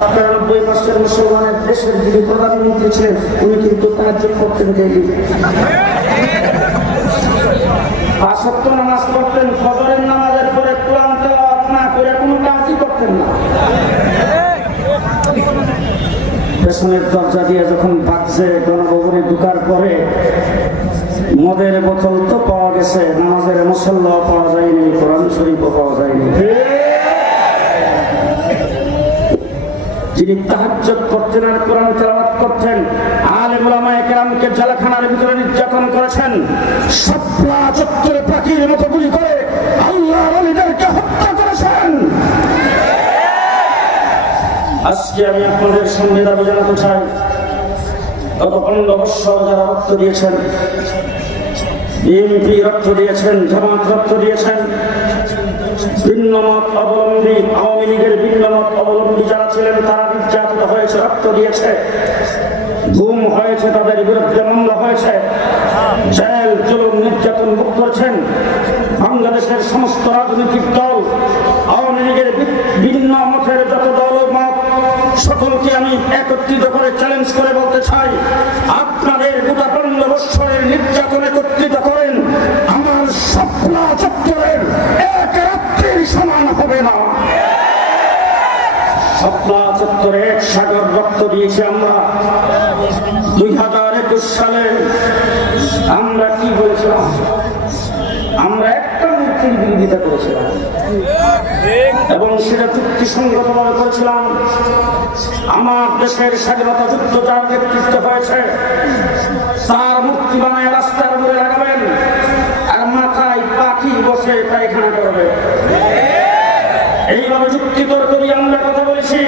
৯৯% মুসলমানের দেশের যিনি প্রধানমন্ত্রী ছিলেন উনি কিন্তু তাহাজ্জুদ করতেন ডেইলি। ৫ ওয়াক্ত নামাজ পড়তেন, ফজরের নামাজের পরে কোরআন তেলাওয়াত না করে কোনো কাজই করতেন না। পেছনের দরজা দিয়ে যখন ভাগছে গণভবনে ঢুকার পরে মদের বোতল তো পাওয়া গেছে, নামাজের মুসল্লা পাওয়া যায়নি, কোরআন শরীফও পাওয়া যায়নি। যিনি তাহাজ্জুদ করতেন আর কোরআন তেলাওয়াত করতেন, আলেম উলামায়ে কেরামকে জেলখানার ভিতরে নির্যাতন করেছেন, শাপলা চত্বরে পাখির মতো গুলি করে আল্লাহর ওলিদেরকে হত্যা করেছেন। আজকে আমি আপনাদের সামনে দাবি জানাতে চাই, গত 15 বছর যারা রক্ত দিয়েছেন, বিএনপি রক্ত দিয়েছেন, জামাত রক্ত দিয়েছেন, ভিন্ন মত অবলম্বী আওয়ামী লীগের ভিন্ন মত অবলম্বী যারা ছিলেন তারা নির্যাতিত হয়েছে, রক্ত দিয়েছে, গুম হয়েছে, তাদের বিরুদ্ধে মামলা হয়েছে, জেল জুলুম নির্যাতন ভোগ করেছেন। বাংলাদেশের সমস্ত রাজনৈতিক দল, আওয়ামী লীগের ভিন্ন মতের যত দল মত সকলকে আমি একত্রিত করে চ্যালেঞ্জ করে বলতে চাই, আপনাদের গোটা 15 বছরের নির্যাতন একত্রিত করেন, আমার শাপলা চত্বরের এক রাত্রির সমান হবে না। শাপলা চত্বরে এক সাগর রক্ত দিয়েছি আমরা। 2021 সালে আমরা কি বলেছিলাম? আমরা একটা মূর্তির বিরোধিতা করেছিলাম এবং সেটা যুক্তিসঙ্গতভাবে করেছিলাম। আমার দেশের স্বাধীনতা যুদ্ধ যার নেতৃত্ব হয়েছে তার মূর্তি বানায় রাস্তার উপরে লাগাবেন আর মাথায় পাখি বসে পায়খানা করবে, এইভাবে যুক্তিতর্ক দিয়ে আমরা কথা বলেছি।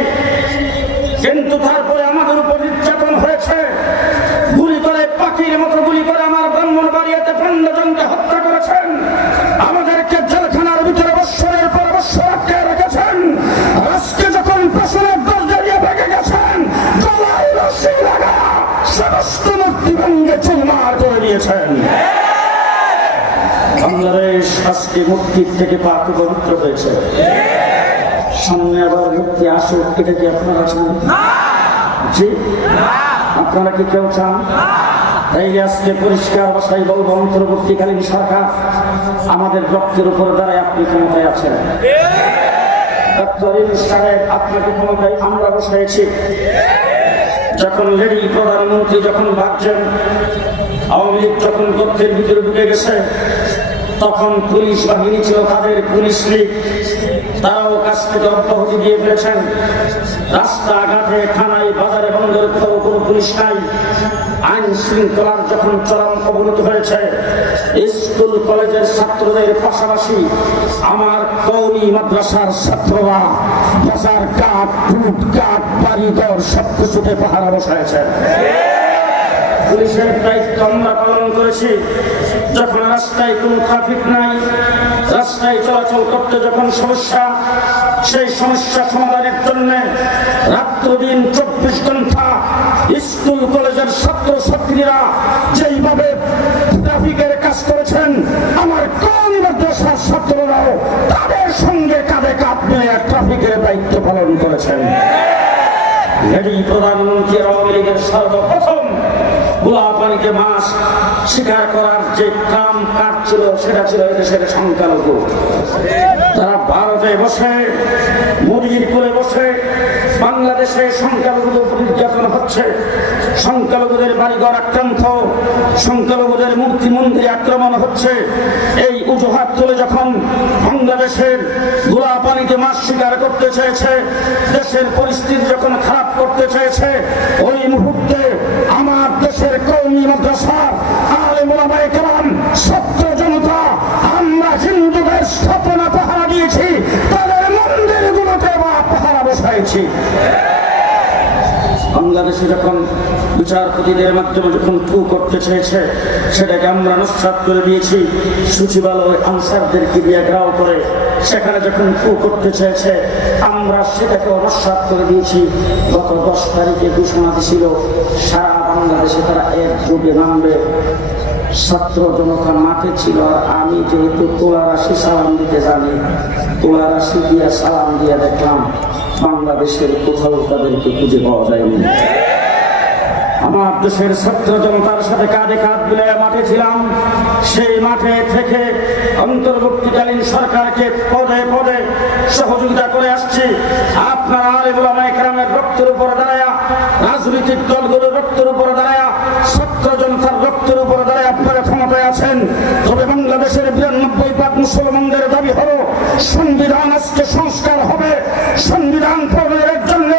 কিন্তু তারপরে আমাদের উপর নির্যাতন হয়েছে, গুলি করে পাখির মতো গুলি করে আমার ব্রাহ্মণবাড়িয়াতে 15 জনকে হত্যা করেছেন, আমাদেরকে জেলখানার ভিতরে বৎসরের পর বৎসর আটকে রেখেছেন। আজকে যখন পেছনের দরজা দিয়ে ভেঙে গেছেন, গলায় রশি লাগা সমস্ত মূর্তি ভেঙে চুরমার করে দিয়েছেন। বাংলাদেশ আজকে মূর্তির থেকে পাক পবিত্র হয়েছে। সামনে আবার মূর্তি আসুক, এটা কি আপনারা চান? জি, আপনারা কি কেউ চান? তাই আজকে পরিষ্কার ভাষায় বলবো, অন্তর্বর্তীকালীন সরকার আমাদের রক্তের উপর দাঁড়ায় আপনি ক্ষমতায় আছেন। ডক্টর ইউনূস সাহেব, আপনাকে ক্ষমতায় আমরা বসাইছি। যখন লেডি প্রধানমন্ত্রী যখন ভাবছেন, আওয়ামী লীগ যখন তথ্যের ভিতরে ঢুকে গেছে, তখন পুলিশ বাহিনী ছিল তাদের পুলিশ লীগ, তারাও কাছ থেকে অব্যাহতি দিয়ে ফেলেছেন। রাস্তাঘাটে, থানায়, বাজারে, বন্দরে কোথাও কোনো পুলিশ নাই। আইন শৃঙ্খলার যখন চরম অবনতি হয়েছে, স্কুল কলেজের ছাত্রদের পাশাপাশি আমার কওমি মাদ্রাসার ছাত্ররা বাজার ঘাট, ফুটঘাট, বাড়িঘর সবকিছুতে পাহারা বসাইছে। পুলিশের দায়িত্ব আমরা পালন করেছি। যখন রাস্তায় কোনো ট্রাফিক নাই, রাস্তায় চলাচল করতে যখন সমস্যা, সেই সমস্যা সমাধানের জন্য রাত্র দিন 24 ঘন্টা স্কুল কলেজের ছাত্রছাত্রীরা যেইভাবে ট্রাফিকের কাজ করেছেন, আমার কওমি মাদ্রাসার ছাত্ররাও তাদের সঙ্গে কাঁধে কাঁধ মিলিয়ে ট্রাফিকের দায়িত্ব পালন করেছেন। লেডি প্রধানমন্ত্রী আওয়ামী লীগের সর্বপ্রথম গোলাপানিতে মাছ শিকার করার যে কাম কাজ ছিল, সেটা ছিল এদেশের সংখ্যালঘু। তারা ভারতে বসে, মোদির কোলে বসে বাংলাদেশে সংখ্যালঘুদের উপর নির্যাতন হচ্ছে, সংখ্যালঘুদের বাড়িঘর আক্রান্ত, সংখ্যালঘুদের মূর্তি মন্দিরে আক্রমণ হচ্ছে। এই অজুহাত তুলে যখন বাংলাদেশের গোলাপানিতে মাছ শিকার করতে চেয়েছে, দেশের পরিস্থিতি যখন খারাপ করতে চেয়েছে, ওই মুহূর্তে আমার দেশের কওমি মাদ্রাসার আলেম উলামায়ে কেরাম, ছাত্র জনতা, আমরা হিন্দুদের স্থাপনা পাহারা দিয়েছি, তাদের মন্দিরগুলোতে পাহারা বসাইছি। বাংলাদেশে যখন বিচারপতিদের মাধ্যমে যখন কু করতে চেয়েছে, সেটাকে আমরা নস্যাৎ করে দিয়েছি। সচিবালয় আনসারদেরকে দিয়ে ঘেরাও করে সেখানে যখন কু করতে চেয়েছে, আমরা সেটাকেও নস্যাৎ করে দিয়েছি। গত 10 তারিখে ঘোষণা দিয়েছিল সারা বাংলাদেশে তারা একযোগে নামবে। ছাত্র জনতা মাঠে ছিল, আর আমি যেহেতু তোলা রাশি সালাম দিতে জানি, তোলা রাশি দিয়া সালাম দিয়ে দেখলাম বাংলাদেশের কোথাও তাদেরকে খুঁজে পাওয়া যায়নি। আমার দেশের ছাত্র জনতার সাথে কাঁধে কাঁধ মিলিয়ে মাঠে ছিলাম। সেই মাঠে থেকে অন্তর্বর্তীকালীন সরকারকে পদে পদে সহযোগিতা করে আসছি। আপনারা আলেম ওলামায়ে কেরামের রক্তের উপরে দাঁড়ায়া, রাজনৈতিক দলগুলোর রক্তের উপরে দাঁড়ায়া, ছাত্র জনতার রক্তের উপরে দাঁড়ায় আপনারা ক্ষমতায় আছেন। তবে বাংলাদেশের 92% মুসলমানদের দাবি হলো সংবিধান আজকে সংস্কার হবে। সংবিধান প্রণয়নের জন্য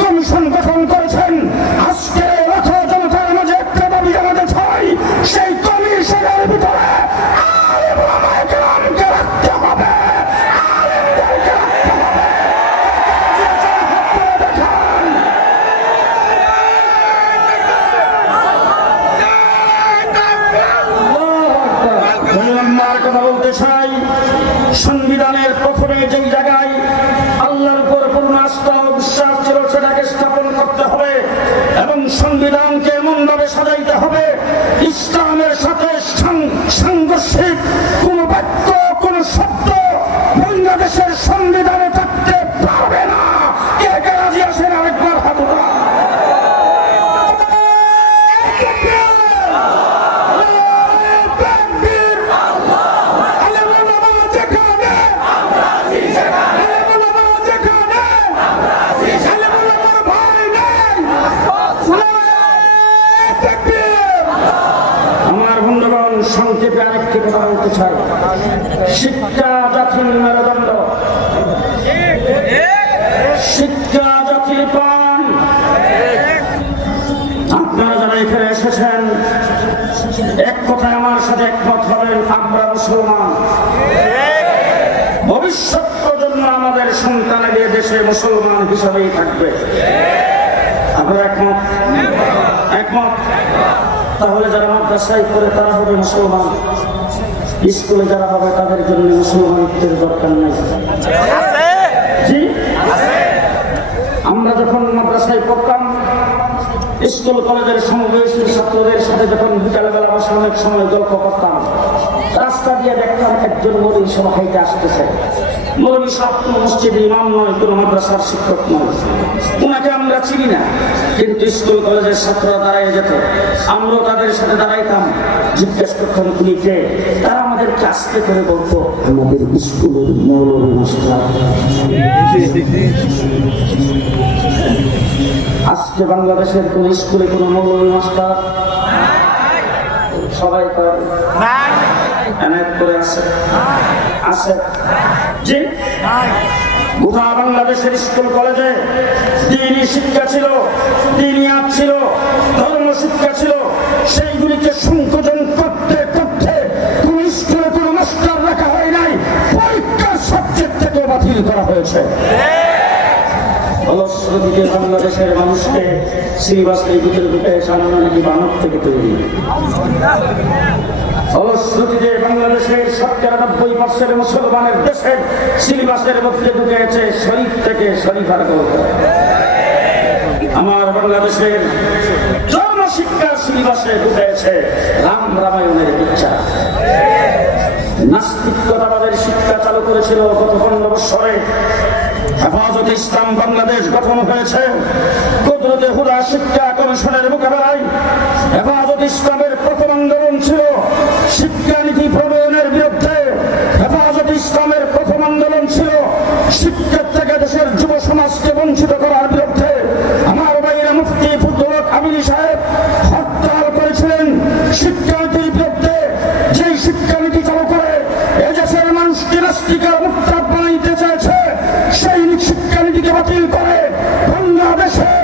কমিশন গঠন করেছেন। আজকে জনতার মাঝে একটা দাবি জানাতে চাই, সেই কমিশনের ভিতরে আলেম ওলামায়ে কেরামকে রাখতে হবে, আলেমদেরকে রাখতে হবে। কথা বলতে চাই, সংবিধানের প্রথমে যে জায়গায় আল্লাহর উপর পূর্ণ আস্থা ও বিশ্বাস ছিল সেটাকে স্থাপন করতে হবে এবং সংবিধানকে এমন ভাবে সাজাইতে হবে ইসলামের সাথে সাংঘর্ষিক কোন বাক্য, কোন শব্দ বাংলাদেশের সংবিধানে থাকতে পারবে না। কে কে রাজি আছেন? আরেকবার হাত উঠান। সংক্ষেপে আরেকটি কথা বলতে চাই, শিক্ষা জাতির মেরুদণ্ড, শিক্ষা জাতির প্রাণ। আপনারা যারা এখানে এসেছেন এক কথায় আমার সাথে একমত হবেন, আমরা মুসলমান। ভবিষ্যৎ প্রজন্ম আমাদের সন্তানের এ দেশে মুসলমান হিসাবেই থাকবে। আপনারা একমত? একমত। তাহলে যারা মাদ্রাসায় পড়ে তারা হবে মুসলমান, স্কুলে যারা হবে তাদের জন্য মুসলমানদের দরকার নাই। জি, আমরা যখন মাদ্রাসায় পড়তাম, স্কুল কলেজের সমবয়সী ছাত্রদের সাথে যখন বিকালবেলা বসে অনেক সময় গল্প করতাম, রাস্তা দিয়ে দেখতাম একজন মৌলবী সহ হাইটে আসতেছে। মৌলবী সাহেব কোনো মসজিদের ইমাম নয়, কোনো মাদ্রাসার শিক্ষক নয়, ওনাকে আমরা চিনি না, কিন্তু স্কুল কলেজের ছাত্ররা দাঁড়ায় যেত, আমরাও তাদের সাথে দাঁড়াইতাম, জিজ্ঞেস করতাম উনি কে। তারা আমাদেরকে আস্তে করে বলতো আমাদের স্কুলের মৌলবী মাস্টার। আজকে বাংলাদেশের কোন স্কুলে কোন মৌলবী মাস্টার সবাই করে আছে? জি, গোটা বাংলাদেশের স্কুল কলেজে দ্বীনি শিক্ষা ছিল, দ্বীনিয়াত ছিল, ধর্ম শিক্ষা ছিল। সেইগুলিকে সংকোচন করতে করতে কোন স্কুলে কোন মাস্টার রাখা হয় নাই, পরীক্ষার সাবজেক্ট থেকে বাতিল করা হয়েছে। ফলশ্রুতিতে বাংলাদেশের মানুষকে সিলেবাসের ভিতরে ঢুকে সামনে নাকি বানর থেকে তৈরি। ফলশ্রুতিতে বাংলাদেশের 90% মুসলমানের দেশের সিলেবাসের মধ্যে ঢুকেছে শরীফ থেকে শরীফার গল্প। আমার বাংলাদেশের ধর্ম শিক্ষার সিলেবাসে ঢুকেছে রাম রামায়ণের বিচার। নাস্তিকতাবাদের শিক্ষা চালু করেছিল গত 15 বছরে। হেফাজতে ইসলাম বাংলাদেশ গঠন হয়েছে কুদরতে হুদা শিক্ষা কমিশনের মোকাবেলায়। হেফাজতে ইসলামের প্রথম আন্দোলন ছিল শিক্ষানীতি প্রণয়নের বিরুদ্ধে। হেফাজতে ইসলামের প্রথম আন্দোলন ছিল শিক্ষা থেকে দেশের যুব সমাজকে বঞ্চিত করার বিরুদ্ধে। আমার ভাইয়েরা মুফতি ফজলুল হক আমিনী সাহেব হরতাল করেছিলেন শিক্ষানীতির বিরুদ্ধে। যেই শিক্ষানীতি চালু করে এদেশের মানুষকে নাস্তিকের মুক্ত বানাইতে চেয়েছে, সেই শিক্ষানীতিকে বাতিল করে বাংলাদেশের